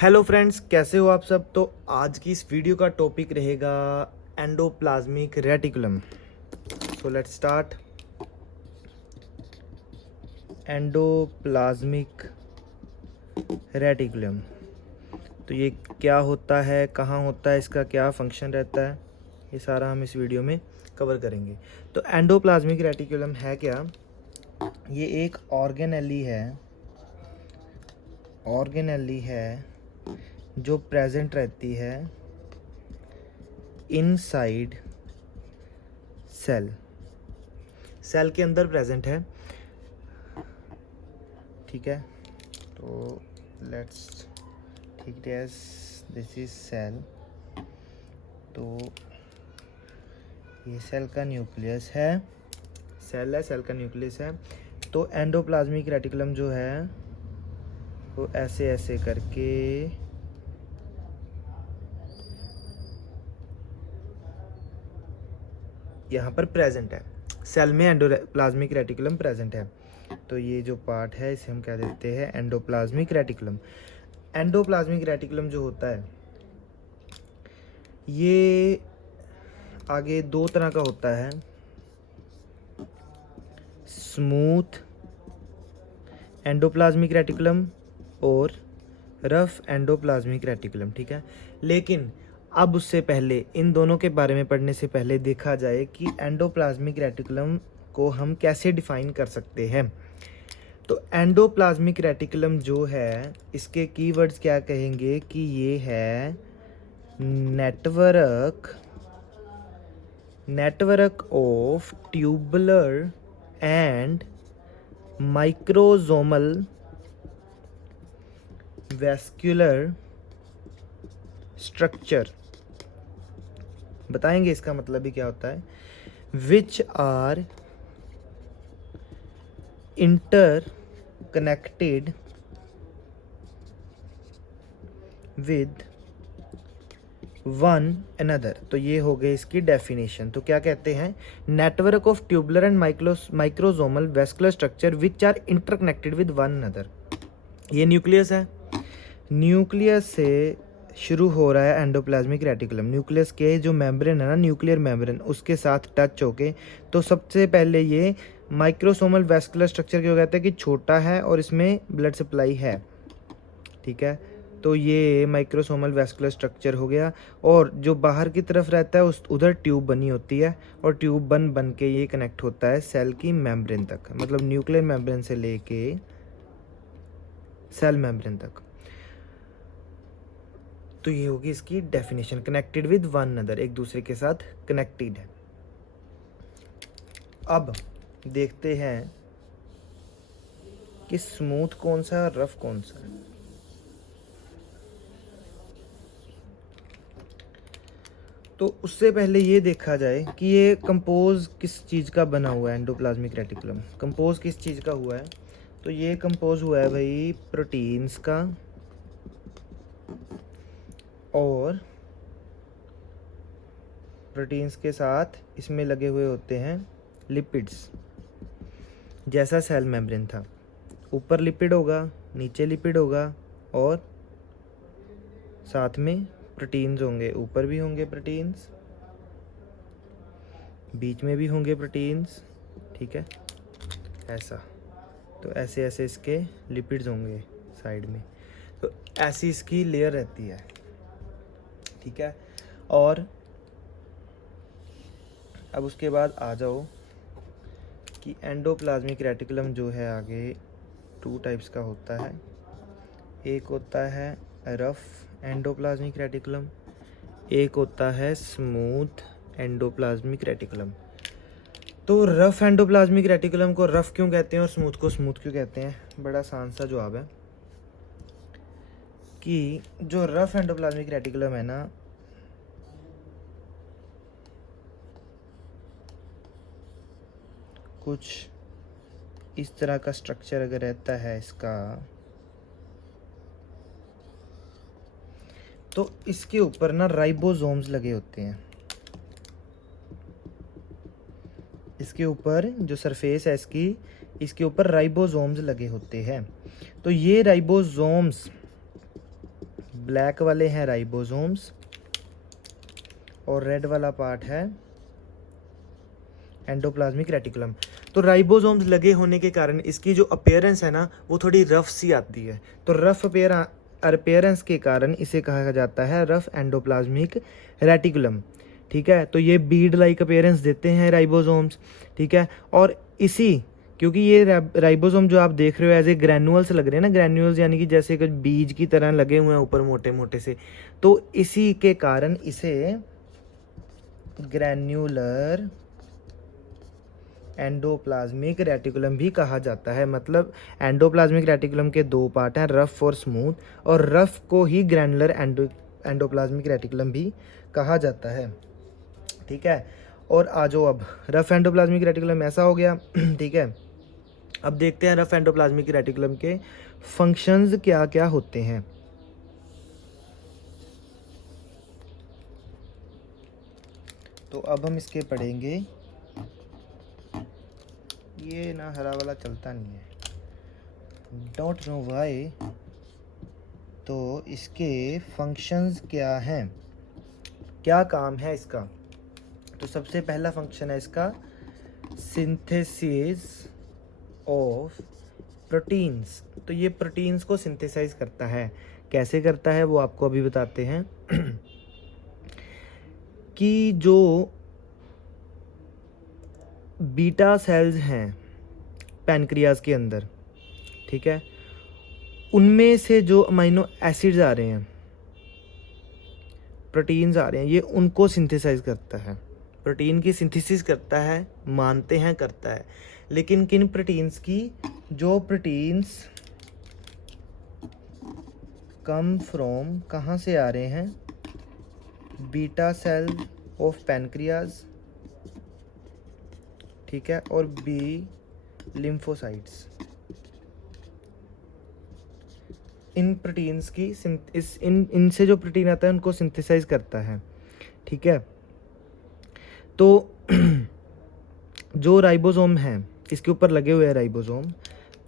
Hello friends, कैसे हो आप सब। तो आज की इस वीडियो का टॉपिक रहेगा endoplasmic reticulum. So let's start. Endoplasmic reticulum, तो ये क्या होता है, कहाँ होता है, इसका क्या फंक्शन रहता है, ये सारा हम इस वीडियो में कवर करेंगे। तो एंडोप्लाज्मिक रेटिकुलम है क्या? ये एक ऑर्गेनेली है जो प्रेजेंट रहती है इनसाइड सेल के अंदर प्रेजेंट है। ठीक है, तो लेट्स ठीक है, दिस इज सेल। तो ये सेल का न्यूक्लियस है, सेल का न्यूक्लियस है। तो एंडोप्लाज्मिक रेटिकुलम जो है वो ऐसे ऐसे करके यहाँ पर प्रेजेंट है। सेल में एंडोप्लाज्मिक रेटिकुलम प्रेजेंट है। तो ये जो पार्ट है इसे हम कह देते हैं एंडोप्लाज्मिक रेटिकुलम। एंडोप्लाज्मिक रेटिकुलम जो होता है ये आगे दो तरह का होता है, स्मूथ एंडोप्लाज्मिक रेटिकुलम और रफ एंडोप्लाज्मिक रेटिकुलम। ठीक है, लेकिन अब उससे पहले इन दोनों के बारे में पढ़ने से पहले देखा जाए कि एंडोप्लाज्मिक रेटिकुलम को हम कैसे डिफाइन कर सकते हैं। तो एंडोप्लाज्मिक रेटिकुलम जो है इसके कीवर्ड्स क्या कहेंगे कि ये है network of tubular and microsomal vascular structure. बताएंगे इसका मतलब भी क्या होता है। Which are inter connected with one another. तो ये हो गई इसकी डेफिनेशन। तो क्या कहते हैं, network of tubular and microsomal vascular structure which are interconnected with one another. ये न्यूक्लियस है, न्यूक्लियस से शुरू हो रहा है एंडोप्लाज्मिक रेटिकुलम। न्यूक्लियस के जो मेम्ब्रेन है ना, न्यूक्लियर मेम्ब्रेन, उसके साथ टच होके तो सबसे पहले ये माइक्रोसोमल वैस्कुलर स्ट्रक्चर क्यों कहते हैं कि छोटा है और इसमें ब्लड सप्लाई है। ठीक है, तो ये माइक्रोसोमल वैस्कुलर स्ट्रक्चर हो गया। और जो बाहर की तरफ रहता है उस उधर ट्यूब बनी होती है और ट्यूब बन के ये कनेक्ट होता है सेल की मेम्ब्रेन तक, मतलब न्यूक्लियर मेम्ब्रेन से लेके सेल मेम्ब्रेन तक। तो ये होगी इसकी definition, connected with one another, एक दूसरे के साथ कनेक्टेड है। अब देखते हैं कि स्मूथ कौन सा है, रफ कौन सा है। तो उससे पहले ये देखा जाए कि ये कंपोज किस चीज़ का बना हुआ है। एंडोप्लाज्मिक रेटिकुलम कंपोज किस चीज़ का हुआ है? तो ये कंपोज हुआ है भाई प्रोटीन्स का और प्रोटीन्स के साथ इसमें लगे हुए होते हैं लिपिड्स। जैसा सेल मेम्ब्रेन था, ऊपर लिपिड होगा, नीचे लिपिड होगा और साथ में प्रोटीन्स होंगे। ऊपर भी होंगे प्रोटीन्स, बीच में भी होंगे प्रोटीन्स। ठीक है, ऐसा। तो ऐसे ऐसे इसके लिपिड्स होंगे साइड में। तो ऐसी इसकी लेयर रहती है। ठीक है, और अब उसके बाद आ जाओ कि एंडोप्लाज्मिक रेटिकुलम जो है आगे टू टाइप्स का होता है। एक होता है रफ एंडोप्लाज्मिक रेटिकुलम, एक होता है स्मूथ एंडोप्लाज्मिक रेटिकुलम। तो रफ एंडोप्लाज्मिक रेटिकुलम को रफ क्यों कहते हैं और स्मूथ को स्मूथ क्यों कहते हैं? बड़ा आसान सा जवाब है कि जो रफ एंडोप्लाज्मिक रेटिकुलम है ना, कुछ इस तरह का स्ट्रक्चर अगर रहता है इसका, तो इसके ऊपर ना राइबोसोम्स लगे होते हैं। इसके ऊपर जो सरफेस है इसकी, इसके ऊपर राइबोसोम्स लगे होते हैं। तो ये राइबोसोम्स ब्लैक वाले हैं राइबोसोम्स और रेड वाला पार्ट है एंडोप्लाज्मिक रेटिकुलम। तो राइबोसोम्स लगे होने के कारण इसकी जो अपीयरेंस है ना वो थोड़ी रफ सी आती है। तो रफ अपीयरेंस के कारण इसे कहा जाता है रफ एंडोप्लाज्मिक रेटिकुलम। ठीक है, तो ये बीड लाइक अपीयरेंस देते हैं राइबोसोम्स। ठीक है, और इसी क्योंकि ये राइबोसोम जो आप देख रहे हो एज ए ग्रैन्युअल्स लग रहे हैं ना, ग्रैन्युअल्स यानी कि जैसे कुछ बीज की तरह लगे हुए हैं ऊपर मोटे मोटे से, तो इसी के कारण इसे ग्रैन्युलर एंडोप्लाज्मिक रेटिकुलम भी कहा जाता है। मतलब एंडोप्लाज्मिक रेटिकुलम के दो पार्ट हैं, रफ और स्मूथ, और रफ को ही ग्रैनुलर एंडोप्लाज्मिक रेटिकुलम भी कहा जाता है। ठीक है, और आ जाओ अब रफ एंडोप्लाज्मिक रेटिकुलम ऐसा हो गया। ठीक है, अब देखते हैं रफ एंडोप्लाज्मिक रेटिकुलम के फंक्शंस क्या क्या होते हैं। तो अब हम इसके पढ़ेंगे, ये ना हरा वाला चलता नहीं है, डोंट नो व्हाई। तो इसके फंक्शंस क्या हैं, क्या काम है इसका। तो सबसे पहला फंक्शन है इसका सिंथेसिस ऑफ प्रोटीन्स। तो ये प्रोटीन्स को सिंथेसाइज करता है। कैसे करता है वो आपको अभी बताते हैं। कि जो बीटा सेल्स हैं पैनक्रियाज के अंदर, ठीक है, उनमें से जो अमीनो एसिड्स आ रहे हैं, प्रोटीन्स आ रहे हैं, ये उनको सिंथेसाइज करता है, प्रोटीन की सिंथेसिस करता है, मानते हैं करता है। लेकिन किन प्रोटीन्स की, जो प्रोटीन्स कम फ्रॉम कहाँ से आ रहे हैं, बीटा सेल ऑफ पैनक्रियाज, ठीक है, और बी लिम्फोसाइट्स। इन प्रोटीन्स की इनसे जो प्रोटीन आता है उनको सिंथेसाइज करता है। ठीक है, तो जो राइबोसोम हैं इसके ऊपर लगे हुए हैं राइबोसोम,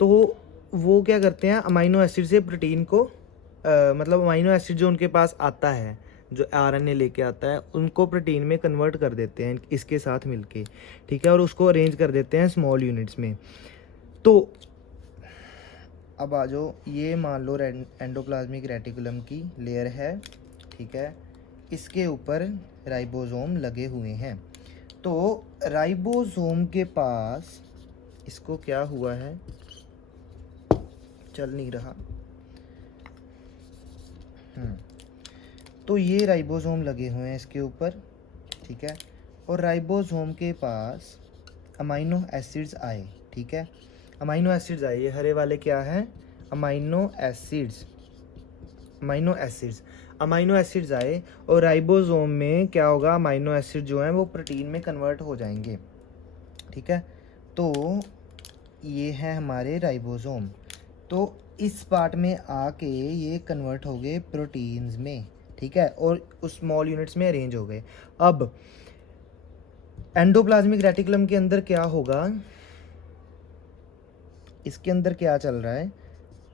तो वो क्या करते हैं, अमीनो एसिड से प्रोटीन को मतलब अमीनो एसिड जो उनके पास आता है, जो आरएनए लेके आता है, उनको प्रोटीन में कन्वर्ट कर देते हैं इसके साथ मिलके। ठीक है, और उसको अरेंज कर देते हैं स्मॉल यूनिट्स में। तो अब आ जाओ, ये मान लो एंडोप्लाज्मिक रेटिकुलम की लेयर है। ठीक है, इसके ऊपर राइबोसोम लगे हुए हैं। तो राइबोसोम के पास इसको क्या हुआ है, चल नहीं रहा। तो ये राइबोसोम लगे हुए हैं इसके ऊपर। ठीक है, और राइबोसोम के पास अमीनो एसिड्स आए। ठीक है, अमीनो एसिड्स आए, ये हरे वाले क्या हैं, अमीनो एसिड्स। अमीनो एसिड्स आए और राइबोसोम में क्या होगा, अमीनो एसिड जो हैं वो प्रोटीन में कन्वर्ट हो जाएंगे। ठीक है, तो ये है हमारे राइबोसोम। तो इस पार्ट में आके ये कन्वर्ट हो गए प्रोटीन्स में। ठीक है, और उस स्मॉल यूनिट्स में अरेंज हो गए। अब एंडोप्लाज्मिक रेटिकुलम के अंदर क्या होगा, इसके अंदर क्या चल रहा है,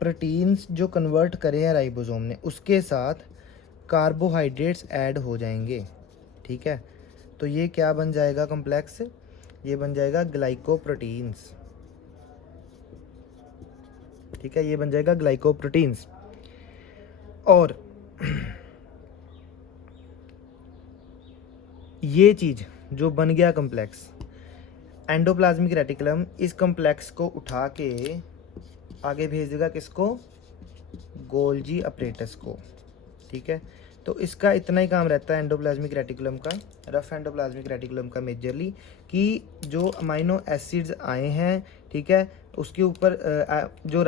प्रोटीन्स जो कन्वर्ट करे हैं राइबोसोम ने, उसके साथ कार्बोहाइड्रेट्स ऐड हो जाएंगे। ठीक है, तो ये क्या बन जाएगा कॉम्प्लेक्स, ये बन जाएगा ग्लाइकोप्रोटीन्स। ठीक है, ये बन जाएगा ग्लाइकोप्रोटीन्स। और ये चीज़ जो बन गया कॉम्प्लेक्स, एंडोप्लाज्मिक रेटिकुलम इस कॉम्प्लेक्स को उठा के आगे भेज देगा किसको, गोल्जी अपरेटस को। ठीक है, तो इसका इतना ही काम रहता है एंडोप्लाज्मिक रेटिकुलम का, रफ एंडोप्लाज्मिक रेटिकुलम का मेजरली, कि जो अमीनो एसिड्स आए हैं, ठीक है, उसके ऊपर जो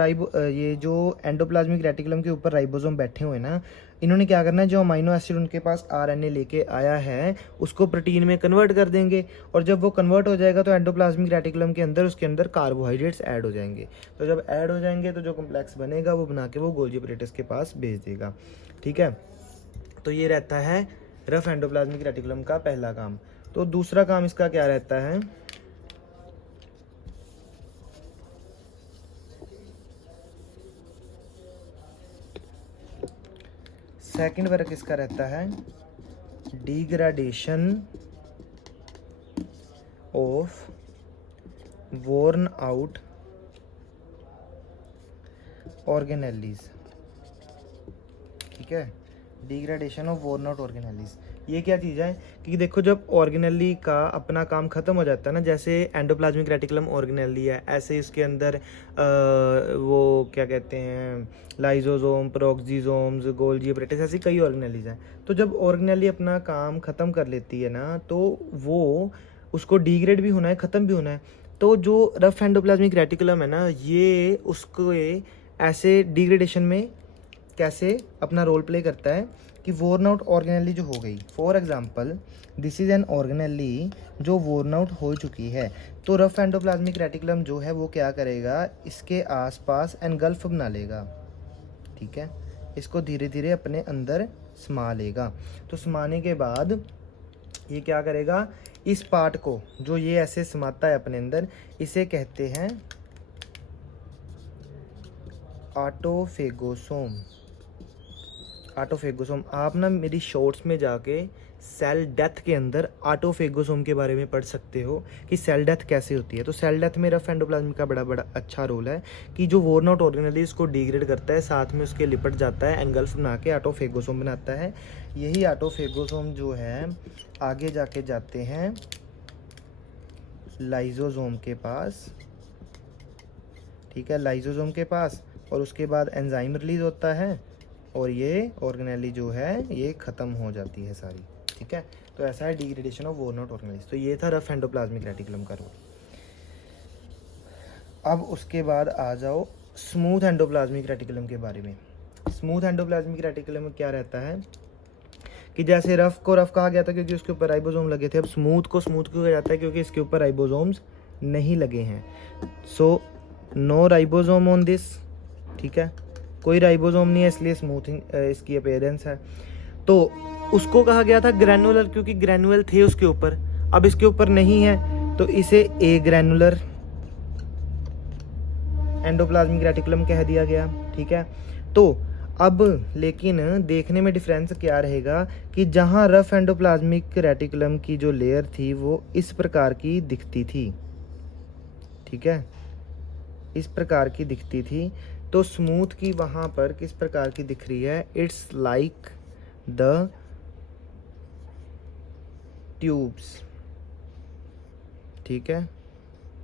ये जो एंडोप्लाज्मिक रेटिकुलम के ऊपर राइबोसोम बैठे हुए हैं ना, इन्होंने क्या करना है, जो अमीनो एसिड उनके पास आरएनए लेके आया है उसको प्रोटीन में कन्वर्ट कर देंगे। और जब वो कन्वर्ट हो जाएगा तो एंडोप्लाज्मिक रेटिकुलम के अंदर उसके अंदर कार्बोहाइड्रेट्स ऐड हो जाएंगे। तो जब ऐड हो जाएंगे तो जो कॉम्प्लेक्स बनेगा वो बना के वो गोल्जी अपरेटस के पास भेज देगा। ठीक है, तो ये रहता है रफ एंडोप्लाज्मिक रेटिकुलम का पहला काम। तो दूसरा काम इसका क्या रहता है, सेकंड वर्क इसका रहता है degradation of worn out organelles. ठीक है, degradation of worn out organelles. ये क्या चीज़ है कि देखो जब ऑर्गेनेली का अपना काम ख़त्म हो जाता है ना, जैसे एंडोप्लाज्मिक रेटिकुलम ऑर्गेनेली है, ऐसे इसके अंदर वो क्या कहते हैं लाइजोसोम, प्रोक्सिसोम्स, गोल्जी अपरेटस, ऐसी कई ऑर्गेनेलीज हैं। तो जब ऑर्गेनेली अपना काम ख़त्म कर लेती है ना, तो वो उसको डिग्रेड भी होना है, ख़त्म भी होना है। तो जो रफ एंडोप्लाज्मिक रेटिकुलम है ना, ये उसको ऐसे डिग्रेडेशन में कैसे अपना रोल प्ले करता है कि वोर्न आउट ऑर्गेनेली जो हो गई, for example this is an organelle जो वोर्न आउट हो चुकी है, तो रफ एंडोप्लाज्मिक रेटिकुलम जो है वो क्या करेगा, इसके आसपास एनगल्फ बना लेगा। ठीक है, इसको धीरे धीरे अपने अंदर समा लेगा। तो समाने के बाद ये क्या करेगा, इस पार्ट को जो ये ऐसे समाता है अपने अंदर, इसे कहते हैं ऑटोफेगोसोम। ऑटोफेगोसोम, आप ना मेरी शॉर्ट्स में जाके सेल डेथ के अंदर ऑटोफेगोसोम के बारे में पढ़ सकते हो कि सेल डेथ कैसे होती है। तो सेल डेथ में रफ एंडोप्लाज्म का बड़ा बड़ा अच्छा रोल है कि जो वोर्न आउट ऑर्गेनेली इसको डिग्रेड करता है, साथ में उसके लिपट जाता है, एंगल्फ बना के ऑटोफेगोसोम बनाता है। यही ऑटोफेगोसोम जो है आगे जाके जाते हैं लाइजोसोम के पास। ठीक है, लाइजोसोम के पास, और उसके बाद एंजाइम रिलीज होता है और ये ऑर्गेनेली जो है ये ख़त्म हो जाती है सारी। ठीक है, तो ऐसा है degradation of worn out organelles. तो ये था रफ एंडोप्लाज्मिक रेटिकुलम का रोल। अब उसके बाद आ जाओ स्मूथ एंडोप्लाज्मिक रेटिकुलम के बारे में। स्मूथ एंडोप्लाज्मिक रेटिकुलम में क्या रहता है कि जैसे रफ को रफ कहा गया था क्योंकि उसके ऊपर राइबोसोम लगे थे, अब स्मूथ को स्मूथ क्यों कहा जाता है, क्योंकि इसके ऊपर राइबोसोम्स नहीं लगे हैं। So no ribosome on this. ठीक है, कोई राइबोसोम नहीं है, इसलिए स्मूथिंग इसकी अपीयरेंस है। तो उसको कहा गया था ग्रैनुलर, क्योंकि ग्रैनुअल थे उसके ऊपर। अब इसके ऊपर नहीं है तो इसे ए ग्रैनुलर एंडोप्लाज्मिक रेटिकुलम कह दिया गया। ठीक है, तो अब लेकिन देखने में डिफरेंस क्या रहेगा कि जहाँ रफ एंडोप्लाज्मिक रेटिकुलम की जो लेयर थी वो इस प्रकार की दिखती थी। ठीक है, इस प्रकार की दिखती थी, तो स्मूथ की वहाँ पर किस प्रकार की दिख रही है, इट्स लाइक द ट्यूब्स। ठीक है,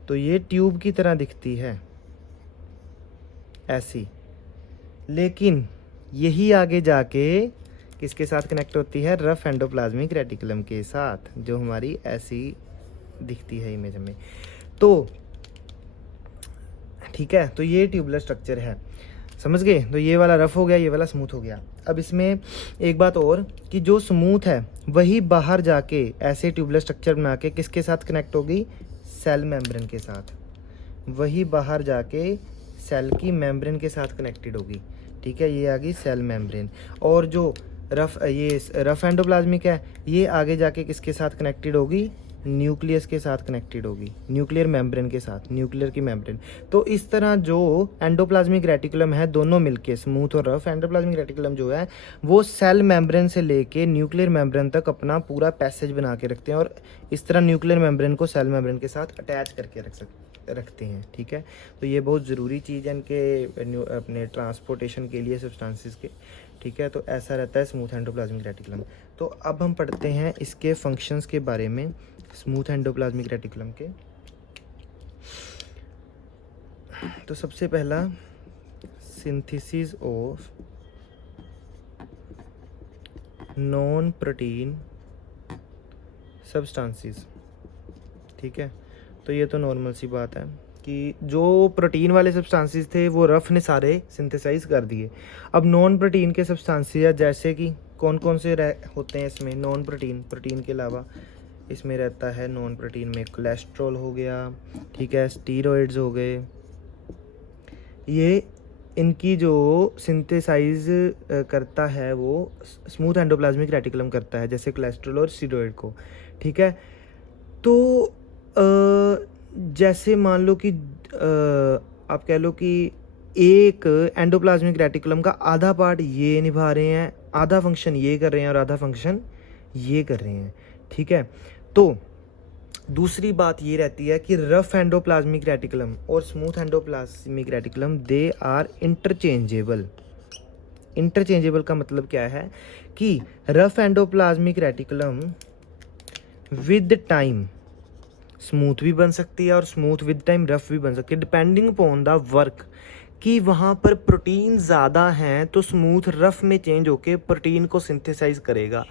तो ये ट्यूब की तरह दिखती है ऐसी, लेकिन यही आगे जाके किसके साथ कनेक्ट होती है, रफ एंडोप्लाज्मिक रेटिकुलम के साथ, जो हमारी ऐसी दिखती है इमेज में। तो ठीक है, तो ये ट्यूबुलर स्ट्रक्चर है, समझ गए। तो ये वाला रफ हो गया, ये वाला स्मूथ हो गया। अब इसमें एक बात और कि जो स्मूथ है वही बाहर जाके ऐसे ट्यूबुलर स्ट्रक्चर बना के किसके साथ कनेक्ट होगी, सेल मेम्ब्रेन के साथ। वही बाहर जाके सेल की मेम्ब्रेन के साथ कनेक्टेड होगी। ठीक है, ये आ गई सेल मेम्ब्रेन। और जो रफ एंडोप्लाज्मिक है ये आगे जाके किसके साथ कनेक्टेड होगी, न्यूक्लियस के साथ कनेक्टेड होगी, न्यूक्लियर मेम्ब्रेन के साथ, न्यूक्लियर की मेम्ब्रेन। तो इस तरह जो एंडोप्लाज्मिक रेटिकुलम है, दोनों मिलके स्मूथ और रफ एंडोप्लाज्मिक रेटिकुलम जो है वो सेल मेम्ब्रेन से लेके न्यूक्लियर मेम्ब्रेन तक अपना पूरा पैसेज बना के रखते हैं, और इस तरह न्यूक्लियर मेम्ब्रेन को सेल मेम्ब्रेन के साथ अटैच करके रखते हैं। ठीक है, तो ये बहुत ज़रूरी चीज़ है इनके अपने ट्रांसपोर्टेशन के लिए सब्सटेंसेस के। ठीक है, तो ऐसा रहता है स्मूथ एंडोप्लाज्मिक रेटिकुलम। तो अब हम पढ़ते हैं इसके फंक्शंस के बारे में, स्मूथ एंडोप्लाज्मिक रेटिकुलम के। तो सबसे पहला synthesis of non protein substances. ठीक है, तो ये तो नॉर्मल सी बात है कि जो प्रोटीन वाले सब्सटेंसेस थे वो रफ ने सारे सिंथेसाइज कर दिए। अब नॉन प्रोटीन के सब्सटेंसेस जैसे कि कौन कौन से होते हैं इसमें, नॉन प्रोटीन के अलावा इसमें रहता है, नॉन प्रोटीन में कोलेस्ट्रॉल हो गया, ठीक है, स्टीरॉइड्स हो गए। ये इनकी जो सिंथेसाइज करता है वो स्मूथ एंडोप्लाज्मिक रेटिकुलम करता है, जैसे कोलेस्ट्रॉल और स्टीरॉइड को। ठीक है, तो जैसे मान लो कि आप कह लो कि एक एंडोप्लाज्मिक रेटिकुलम का आधा पार्ट ये निभा रहे हैं, आधा फंक्शन ये कर रहे हैं और आधा फंक्शन ये कर रहे हैं, ठीक है। तो दूसरी बात ये रहती है कि रफ एंडोप्लाज्मिक रेटिकुलम और smooth endoplasmic reticulum they are interchangeable. Interchangeable का मतलब क्या है कि rough endoplasmic reticulum with time smooth भी बन सकती है और स्मूथ विद टाइम रफ भी बन सकती है, डिपेंडिंग अपॉन द वर्क, कि वहाँ पर प्रोटीन ज़्यादा हैं तो स्मूथ रफ में चेंज होके प्रोटीन को सिंथेसाइज करेगा।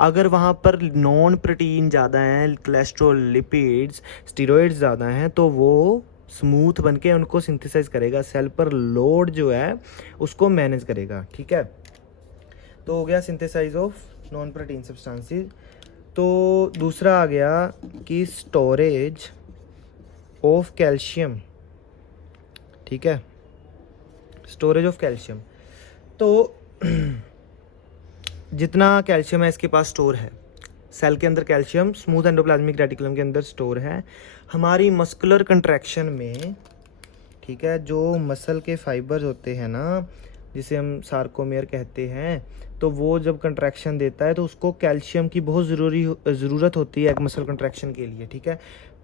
अगर वहाँ पर नॉन प्रोटीन ज़्यादा हैं, कोलेस्ट्रॉल, लिपिड्स, स्टेरॉइड्स ज़्यादा हैं, तो वो स्मूथ बन के उनको सिंथेसाइज करेगा, सेल पर लोड जो है उसको मैनेज करेगा, ठीक है। तो हो गया synthesize of non protein substances. तो दूसरा आ गया कि स्टोरेज ऑफ कैल्शियम, ठीक है, स्टोरेज ऑफ कैल्शियम। तो जितना कैल्शियम है इसके पास स्टोर है सेल के अंदर, कैल्शियम स्मूथ एंडोप्लाज्मिक रेटिकुलम के अंदर स्टोर है हमारी मस्कुलर कंट्रैक्शन में, ठीक है। जो मसल के फाइबर्स होते हैं ना, जिसे हम सार्कोमेयर कहते हैं, तो वो जब कंट्रैक्शन देता है तो उसको कैल्शियम की बहुत ज़रूरत होती है एक मसल कंट्रैक्शन के लिए, ठीक है।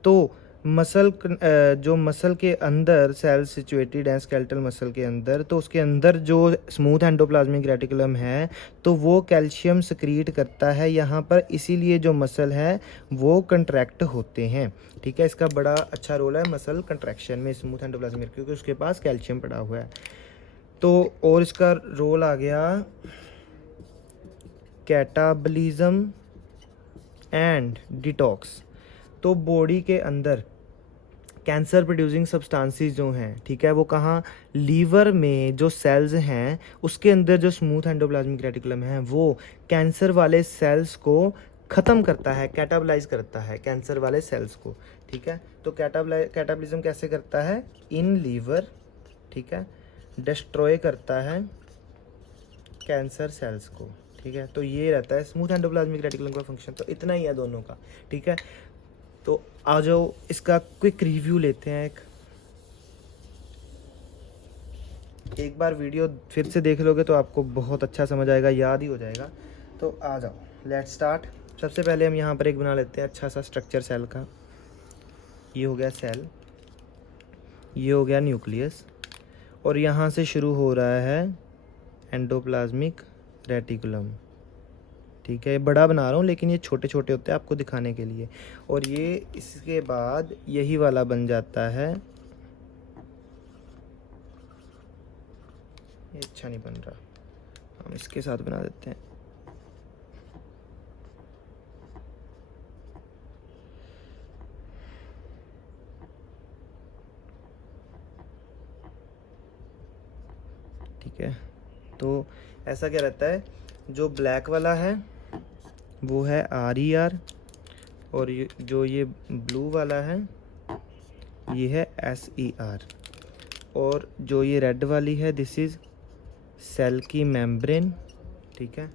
तो जो मसल के अंदर सेल सिचुएटेड है स्केलेटल मसल के अंदर, तो उसके अंदर जो स्मूथ एंडोप्लाज्मिक रेटिकुलम है तो वो कैल्शियम सक्रीट करता है यहाँ पर, इसीलिए जो मसल है वो कंट्रैक्ट होते हैं, ठीक है। इसका बड़ा अच्छा रोल है मसल कंट्रैक्शन में स्मूथ एंडोप्लाज्मिक, क्योंकि उसके पास कैल्शियम पड़ा हुआ है। तो और इसका रोल आ गया कैटाबलिज्म एंड डिटॉक्स। तो बॉडी के अंदर कैंसर प्रोड्यूसिंग सब्सटेंसेस जो हैं, ठीक है, वो कहाँ, लीवर में जो सेल्स हैं उसके अंदर जो स्मूथ एंडोप्लाज्मिक रेटिकुलम है वो कैंसर वाले सेल्स को ख़त्म करता है, कैटाबलाइज करता है कैंसर वाले सेल्स को, ठीक है। तो कैटाबलिज्म कैसे करता है, इन लीवर, ठीक है, डिस्ट्रॉय करता है कैंसर सेल्स को, ठीक है। तो ये रहता है स्मूथ एंडोप्लाज्मिक रेटिकुलम का फंक्शन। तो इतना ही है दोनों का, ठीक है। तो आ जाओ इसका क्विक रिव्यू लेते हैं। एक बार वीडियो फिर से देख लोगे तो आपको बहुत अच्छा समझ आएगा, याद ही हो जाएगा। तो आ जाओ लेट्स स्टार्ट। सबसे पहले हम यहाँ पर एक बना लेते हैं अच्छा सा स्ट्रक्चर सेल का। ये हो गया सेल, ये हो गया न्यूक्लियस, और यहाँ से शुरू हो रहा है एंडोप्लाज्मिक रेटिकुलम, ठीक है। ये बड़ा बना रहा हूँ लेकिन ये छोटे छोटे होते हैं आपको दिखाने के लिए। और ये इसके बाद यही वाला बन जाता है, ये अच्छा नहीं बन रहा, हम इसके साथ बना देते हैं। ठीक है, तो ऐसा क्या रहता है, जो ब्लैक वाला है वो है RER, और जो ये ब्लू वाला है ये है SER, और जो ये रेड वाली है दिस इज़ सेल की मेम्ब्रेन, ठीक है।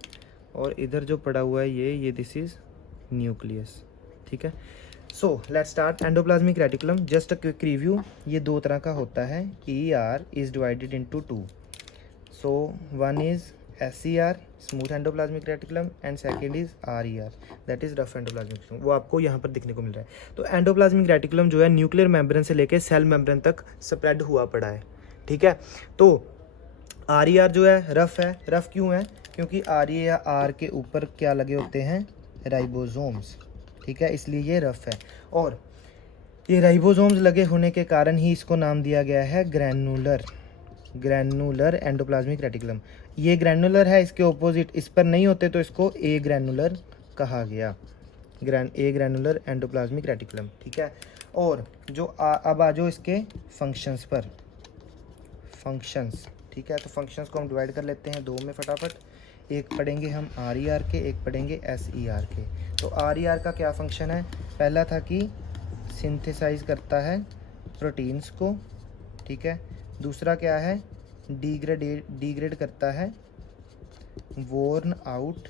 और इधर जो पड़ा हुआ है ये दिस इज़ न्यूक्लियस, ठीक है। So let's start. Endoplasmic reticulum, just a quick review, ये दो तरह का होता है। ER is divided into 2, so one is SER smooth endoplasmic reticulum and second is RER that is rough endoplasmic reticulum, वो आपको यहाँ पर दिखने को मिल रहा है। तो एंडोप्लाज्मिक रेटिकुलम जो है न्यूक्लियर मेम्ब्रेन से लेके सेल मेम्ब्रेन तक स्प्रेड हुआ पड़ा है, ठीक है। तो RER जो है रफ है, रफ क्यों है, क्योंकि RER के ऊपर क्या लगे होते हैं, राइबोसोम्स, ठीक है, इसलिए ये रफ है। और ये राइबोसोम्स लगे होने के कारण ही इसको नाम दिया गया है ग्रैनुलर एंडोप्लाज्मिक रेटिकुलम। ये ग्रैनुलर है, इसके ऑपोजिट इस पर नहीं होते तो इसको ए ग्रैनुलर कहा गया, ए ग्रैनुलर एंडोप्लाज्मिक रेटिकुलम, ठीक है। और जो अब आ जाओ इसके फंक्शंस पर, फंक्शंस, ठीक है। तो फंक्शंस को हम डिवाइड कर लेते हैं दो में फटाफट। एक पढ़ेंगे हम RER के, एक पढ़ेंगे SER के। तो RER का क्या फंक्शन है, पहला था कि सिंथेसाइज करता है प्रोटीन्स को, ठीक है। दूसरा क्या है, डिग्रेड करता है वोर्न आउट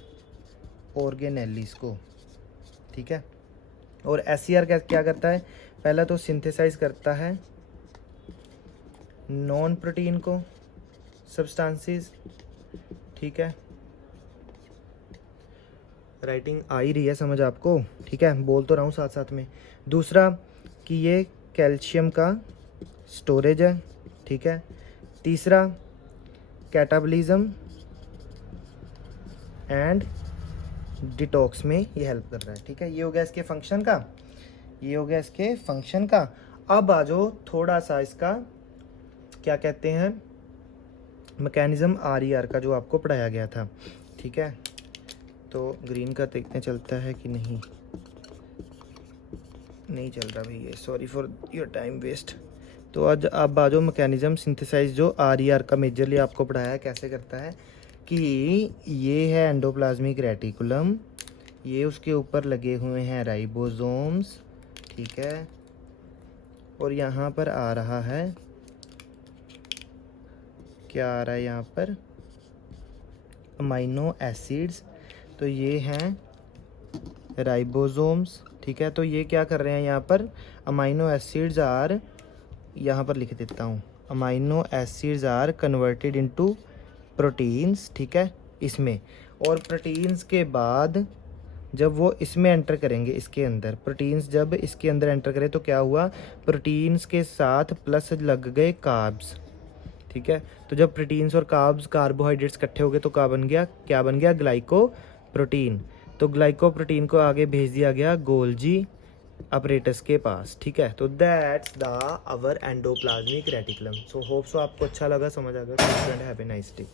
ऑर्गेनेलिस को, ठीक है। और SER क्या करता है, पहला तो सिंथेसाइज करता है नॉन प्रोटीन को सब्सटेंसेस, ठीक है। राइटिंग आ ही रही है समझ आपको, ठीक है, बोल तो रहा हूँ साथ साथ में। दूसरा कि ये कैल्शियम का स्टोरेज है, ठीक है। तीसरा कैटाबॉलिज्म एंड डिटॉक्स में ये हेल्प कर रहा है, ठीक है। ये हो गया इसके फंक्शन का, ये हो गया इसके फंक्शन का। अब आ जाओ थोड़ा सा इसका क्या कहते हैं मैकेनिज्म RER का जो आपको पढ़ाया गया था, ठीक है। तो ग्रीन का देखते चलता है कि नहीं, नहीं चल रहा भाई ये, sorry for your time waste. तो आज अब आ जाओ मैकेनिज्म सिंथेसाइज जो RER का मेजरली आपको पढ़ाया है कैसे करता है, कि ये है एंडोप्लाज्मिक रेटिकुलम, ये उसके ऊपर लगे हुए हैं राइबोसोम्स, ठीक है, और यहाँ पर आ रहा है, क्या आ रहा है यहाँ पर, अमाइनो एसिड्स। तो ये हैं राइबोसोम्स, ठीक है। तो ये क्या कर रहे हैं यहाँ पर, अमाइनो एसिड्स आर, यहाँ पर लिख देता हूँ, amino acids are converted into proteins, ठीक है, इसमें। और प्रोटीन्स के बाद जब वो इसमें एंटर करेंगे, इसके अंदर प्रोटीन्स जब इसके अंदर एंटर करें तो क्या हुआ, प्रोटीन्स के साथ प्लस लग गए कार्ब्स, ठीक है। तो जब प्रोटीन्स और कार्ब्स कार्बोहाइड्रेट्स इकट्ठे हो गए तो क्या बन गया ग्लाइको प्रोटीन। तो ग्लाइको प्रोटीन को आगे भेज दिया गया गोल्जी अपरेटस के पास, ठीक है। तो that's the our endoplasmic reticulum. So hope so आपको अच्छा लगा, समझ आ गया। Have a nice day.